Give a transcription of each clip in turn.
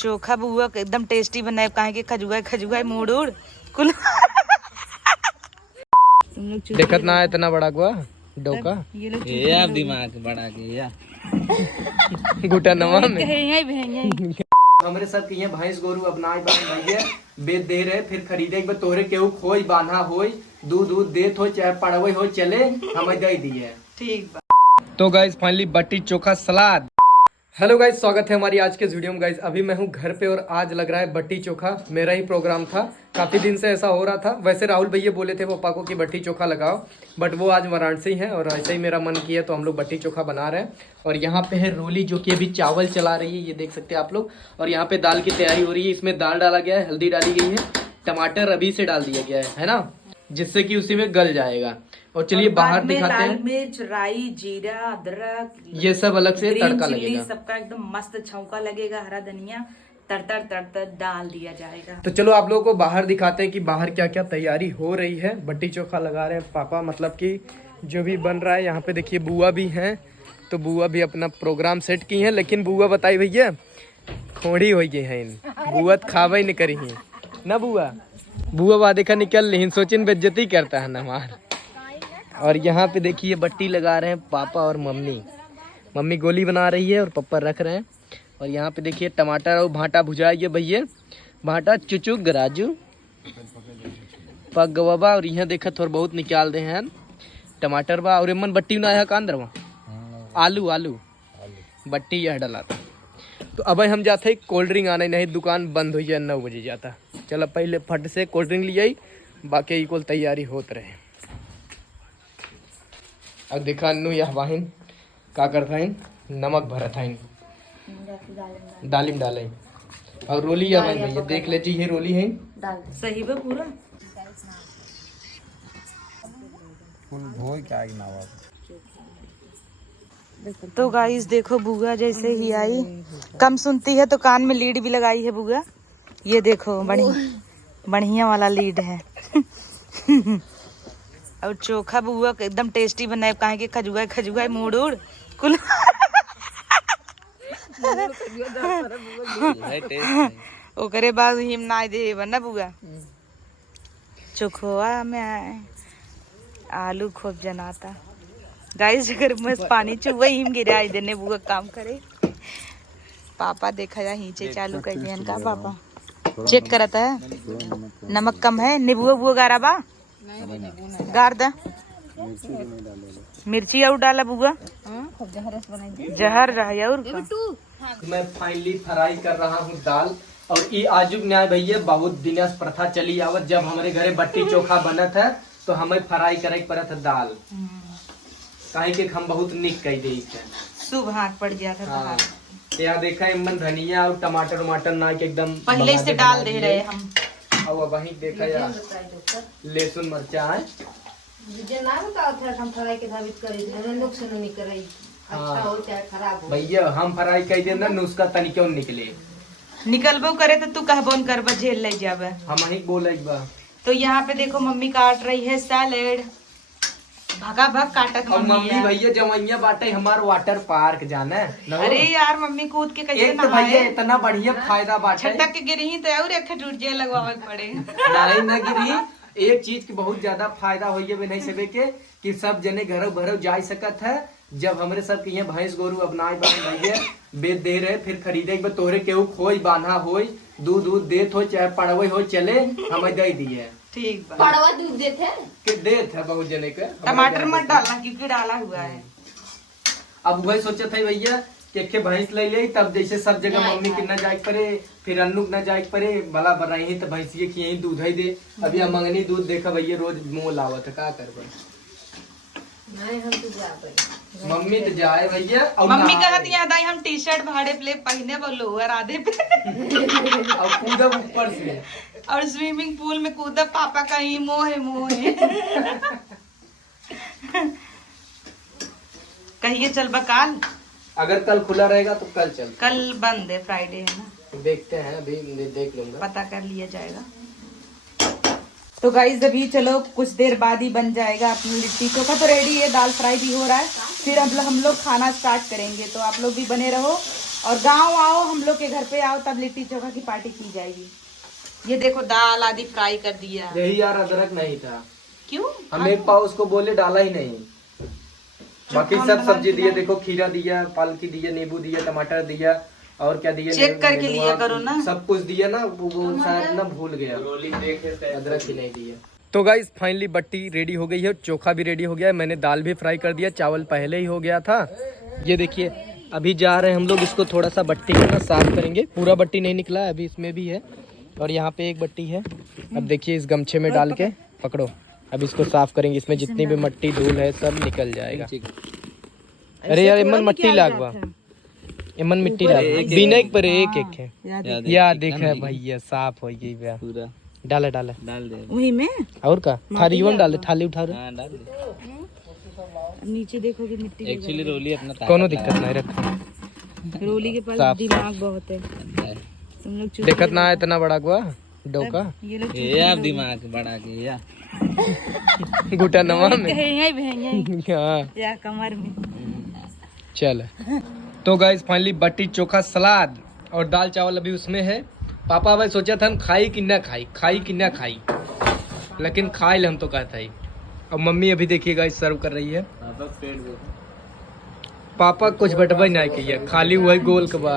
चोखा बुआ एकदम टेस्टी बनाए काहे के खजुआ मूड उड़ कुल देखत ना इतना बड़ा गुआ डोका ये आप दिमाग बड़ा के या गुटा नवा में हमरे सब के यहाँ भैंस गोरू अपनाई भैया बेच दे रहे फिर खरीदे के तोहरे केहू खोई बांधा होई दूध देत हो चाहे पड़वे हो चले हमें दे दिए। ठीक बा। तो गाइस फाइनली बट्टी चोखा सलाद। हेलो गाइस, स्वागत है हमारी आज के इस वीडियो में। गाइस अभी मैं हूँ घर पे और आज लग रहा है बट्टी चोखा। मेरा ही प्रोग्राम था, काफी दिन से ऐसा हो रहा था। वैसे राहुल भैया बोले थे पापा को कि बट्टी चोखा लगाओ, बट वो आज वाराणसी है और ऐसे ही मेरा मन किया तो हम लोग बट्टी चोखा बना रहे हैं। और यहाँ पे है रोली जो कि अभी चावल चला रही है, ये देख सकते हैं आप लोग। और यहाँ पे दाल की तैयारी हो रही है। इसमें दाल डाला गया है, हल्दी डाली गई है, टमाटर अभी से डाल दिया गया है ना, जिससे कि उसी में गल जाएगा। और चलिए बाहर दिखाते हैं। लाल मिर्च, राई, जीरा, अदरक, ये सब अलग से तड़का लगेगा। सबका एकदम मस्त छौंका लगेगा। हरा धनिया तर डाल दिया जाएगा। तो चलो आप लोगों को बाहर दिखाते हैं कि बाहर क्या क्या तैयारी हो रही है। बट्टी चोखा लगा रहे हैं पापा, मतलब कि जो भी बन रहा है। यहाँ पे देखिए बुआ भी हैं, तो बुआ भी अपना प्रोग्राम सेट की हैं। लेकिन बुआ बताई भैया खोड़ी हो गई है, बुआ खावे नहीं करी है ना बुआ बा देखा निकल लेकिन सोचिन बेइज्जती करता है ना हमार। और यहाँ पे देखिए बट्टी लगा रहे हैं पापा और मम्मी गोली बना रही है और पापा रख रहे हैं। और यहाँ पे देखिए टमाटर और भाटा भुजाइए भैया, भाटा चुचुक गराजू पक गवा बा। और यहाँ देखा थोड़ा बहुत निकाल दे हैं टमाटर बा। और एमन बट्टी ना है का अंदर वहाँ आलू बट्टी यह डला था। तो अब हम जाते कोल्ड ड्रिंक आने, नहीं दुकान बंद हो जाए 9 बजे जाता। चलो पहले फट से कोल्ड ड्रिंक ले आई, बाकी कुल तैयारी होत रहे। अब देखा अन्नू यह वाहिन का करता है, नमक भरत है, दालिम डाले। और रोली या भैया देख लेती है, रोली है सही बा पूरा। तो गाइस देखो बुआ जैसे ही आई, कम सुनती है तो कान में लीड भी लगाई है बुआ। ये देखो बढ़िया वाला लीड है। और चोखा बुआ एकदम टेस्टी बनाए काहे के खजुआ मूड उड़ कुल ओकरे बाद हिम ना दे बना बुआ। चोखवा में आलू खूब जनाता। गाइस अगर मस्त पानी चुवा हिम गिरा देने बुआ काम करे। पापा देखा जा हीचे चालू कर दिया का पापा चेक करता है नमक कम है। नींबू बुआ गारा बा गार दा मिर्ची और डाला बुआ जहर रहा और मैं फाइनली फ्राई कर रहा हूँ दाल। और ये आजुक न्याय भैया बहुत दिन से प्रथा चली आवत, जब हमारे घरे बट्टी चोखा बनत है तो हमें फ्राई करे पड़त है दाल, काहे के हम बहुत निक कह दी है। शुभ हाथ पड़ गया था। हाँ, यहाँ देखा इमन धनिया और टमाटर ना के एकदम पहले से डाल दे रहे हम। और वही देखा या लहसुन मिर्चा है। भैया हम फ्राई कर दे ना उसका तनी क्यों निकलबो करे तो तू कहबो न करबा झेल ले जाबे हम ही बोले बा। तो यहाँ पे देखो मम्मी काट रही है सैलेड, भग काटत मम्मी भैया जवैया बाटे हमार वाटर पार्क जाना है। अरे यार मम्मी कूद के कैसे एक तो भैया इतना बढ़िया फायदा बाटे, छटक के गिरी तो और एक टूटिया लगवावे पड़े। नहीं न गिरी, एक चीज के बहुत ज्यादा फायदा होइए नहीं सके के कि सब जने घरों भरों जा सकत है। जब हमरे सब के यहाँ भैंस गोरू अपनाई भैया बेच दे रहे फिर खरीदे के तोहरे केहू खोई बांधा होई दूध देत हो चाहे पड़वे हो चले हमें दे दिए। ठीक बा। पड़वा दूध देते हैं के देत है बहुत जने के। टमाटर मत डालना क्योंकि डाला हुआ है। अब वही सोचा था भैया कि भैंस ले ले, तब जैसे सब जगह मम्मी के न जाए पड़े फिर अन्नू न जाए पड़े भला बनाई तो भैंसिए की यही दूध ही दे। अब यह मंगनी दूध देखा भैया रोज मुँह लावत है, का कर मम्मी तो जाए भैया। और मम्मी कहत याद आई हम टी शर्ट भाड़े पे पहने वो लोअर आधे पे और कूदब ऊपर से और स्विमिंग पूल में कूदब पापा कहीं मोहे कहिए चल बकाल। अगर कल खुला रहेगा तो कल चल। कल बंद है, फ्राइडे है ना। देखते हैं, अभी देख लूंगा, पता कर लिया जाएगा। तो गाइस अभी चलो कुछ देर बाद ही बन जाएगा अपनी लिट्टी चोखा तो रेडी है, दाल फ्राई भी हो रहा है। फिर हम लोग खाना स्टार्ट करेंगे, तो आप लोग भी बने रहो और गांव आओ, हम लोग के घर पे आओ, तब लिट्टी चोखा की पार्टी की जाएगी। ये देखो दाल आदि फ्राई कर दिया। यही यार अदरक नहीं था, क्यों? हम एक पाव उसको बोले डाला ही नहीं। बाकी सब सब्जी दिए, देखो खीरा दिया, पालकी दिया, नींबू दिया, टमाटर दिया, और क्या दिया चेक करके लिया करो ना। सब कुछ दिया ना, वो शायद ना भूल गया, अदरक ही नहीं दिया। तो गाइस फाइनली बट्टी रेडी हो गई है, चोखा भी रेडी हो गया है, मैंने दाल भी फ्राई कर दिया, चावल पहले ही हो गया था। ये देखिए अभी जा रहे हैं हम लोग इसको थोड़ा सा बट्टी को ना साफ करेंगे। पूरा बट्टी नहीं निकला है अभी, इसमें भी है और यहाँ पे एक बट्टी है। अब देखिए इस गमछे में डाल के पकड़ो, अब इसको साफ करेंगे, इसमें जितनी भी मट्टी धूल है सब निकल जाएगा। अरे यार इमन मट्टी लागवा, इमन मिट्टी लाग बिना एक पर एक एक है या देखा भैया साफ हो गई पूरा। डाला डाला डाल दे वही में और का थाली वन डाले, थाली उठा रहे। हाँ, डाल दे। नीचे देखोगे मिट्टी एक्चुअली रोली अपना कोनो दिक्कत नहीं, रखो रोली के पास दिमाग बहुत है। तुम लोग दिक्कत ना है इतना बड़ा गुआ डोका ये लोग ये आप दिमाग बढ़ा के या गुटा नवा में हाँ या कमर में। चल तो गाइस फाइनली बट्टी चोखा सलाद और दाल चावल अभी उसमें है। पापा भाई सोचा था हम खाई कि ना खाई, लेकिन खाए ले हम तो कहता ही। अब मम्मी अभी देखिए गाइस सर्व कर रही है। पापा कुछ बटवा नहीं किया, खाली वही गोल के बा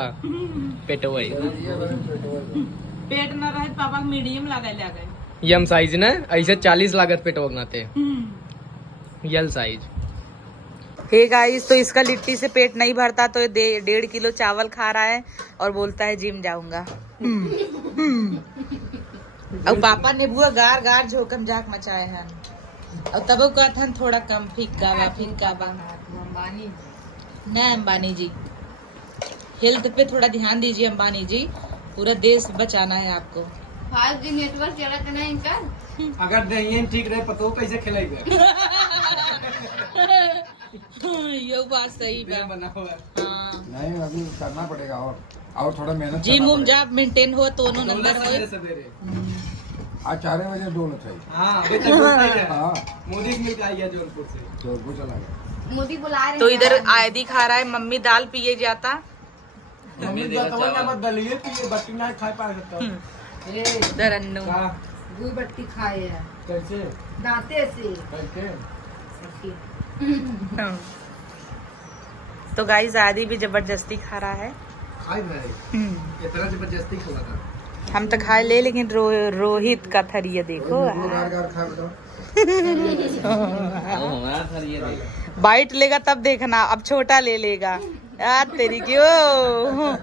पेट वही पेट न रहे पापा मीडियम लगा यम साइज ना, ऐसे 40 लागत पेट वगनाते यल साइज। हे गाइस, तो इसका लिट्टी से पेट नहीं भरता तो ये 1.5 किलो चावल खा रहा है और बोलता है जिम जाऊंगा। अब पापा ने बुआ गार गार झोकम जाक मचाए हैं और तब का था थोड़ा कम फिक्का बा अंबानी ना, अंबानी जी हेल्थ पे थोड़ा ध्यान दीजिए। अंबानी जी पूरा देश बचाना है आपको। 5G नेटवर्क चला था ना इनका। अगर नहीं ठीक रहे पतो कैसे खिलाएगा। ये बात सही है। बना हुआ है। हाँ। नहीं अभी करना पड़ेगा और थोड़ा मेहनत जिम उम जाप मेंटेन हो तो उन्होंने अंदर हो। सवेरे आज 4 बजे डोल चाहिए। हाँ अभी तक बोलता ही है। हाँ मोदी मिल के आई है जौनपुर से। जोधपुर चला गया। मोदी बुला रहे तो हैं। इधर आयदी खा रहा है, मम्मी दाल पिए जाता। मम्मी दतवा ना मत दलिए पिए बट्टी ना खा पा सकता। इधर अन्नू का गुई बट्टी खाए है कैसे दांते से। कैसे तो गाइस आदि भी जबरदस्ती खा रहा है। खाई भाई इतना जबरदस्ती खिला था। हम तो खा ले, लेकिन रोहित का थरिया देखो। गार गार खा बताओ। हमारा था ये देख। बाइट लेगा तब देखना, अब छोटा ले लेगा यार तेरी क्यों।